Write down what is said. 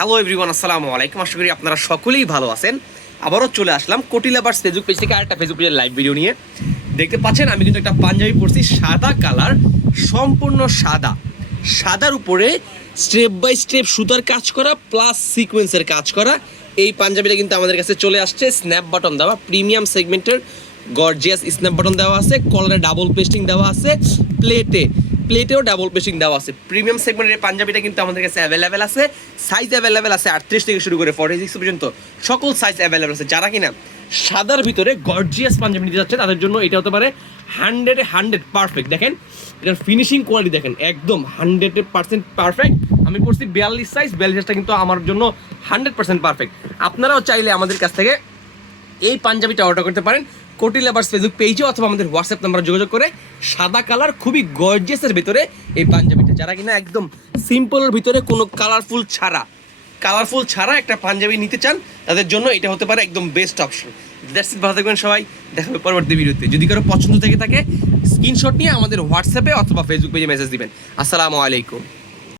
Hello everyone, আসসালামু আলাইকুম। আশা করি আপনারা সকলেই ভালো আছেন। আবারও চলে আসলাম কোটি লাভার্স ফেসবুক পেজ থেকে আরেকটা ফেসবুক পেজের লাইভ ভিডিও নিয়ে। দেখতে পাচ্ছেন আমি কিন্তু একটা পাঞ্জাবি পরছি, সাদা কালার, সম্পূর্ণ সাদা। সাদার উপরে স্টেপ বাই স্টেপ সুতার কাজ করা প্লাস সিকোয়েন্সের কাজ করা এই পাঞ্জাবিটা কিন্তু আমাদের কাছে চলে আসছে। স্ন্যাপ বাটন দেওয়া, প্রিমিয়াম সেগমেন্টের গর্জিয়াস স্ন্যাপ বাটন দেওয়া আছে, কলারে ডাবল পেস্টিং দেওয়া আছে, প্লেটেও ডাবল পেস্টিং দেওয়া আছে। প্রিমিয়াম সেগমেন্টের পাঞ্জাবিটা কিন্তু আমাদের কাছে অ্যাভেলেবেল আছে। সাইজ অ্যাভেলেবেল আছে 38 থেকে শুরু করে 46 পর্যন্ত সকল সাইজ অ্যাভেলেবেল আছে। যারা কিনা সাদার ভিতরে গর্জিয়াস পাঞ্জাবি নিতে যাচ্ছে তাদের জন্য এটা হতে পারে 100 পারফেক্ট। দেখেন এটার ফিনিশিং কোয়ালিটি দেখেন, একদম 100% পারফেক্ট। আমি পড়ছি 42 সাইজ, 42টা কিন্তু আমার জন্য 100% পারফেক্ট। আপনারাও চাইলে আমাদের কাছ থেকে এই পাঞ্জাবিটা অর্ডার করতে পারেন কোটি লাভার্স ফেসবুক পেজে অথবা আমাদের হোয়াটসঅ্যাপ নাম্বারে যোগাযোগ করে। সাদা কালার খুবই গর্জিয়াসের ভিতরে এই পাঞ্জাবিটা, যারা কিনা একদম সিম্পলের ভিতরে কোনো কালারফুল ছাড়া একটা পাঞ্জাবি নিতে চান তাদের জন্য এটা হতে পারে একদম বেস্ট অপশন। দ্যাটস ইট, ভালো থাকবেন সবাই, দেখা হবে পরবর্তী ভিডিওতে। যদি কারো পছন্দ থেকে থাকে স্ক্রিনশট নিয়ে আমাদের হোয়াটসঅ্যাপে অথবা ফেসবুক পেজে মেসেজ দিবেন। আসসালামু আলাইকুম।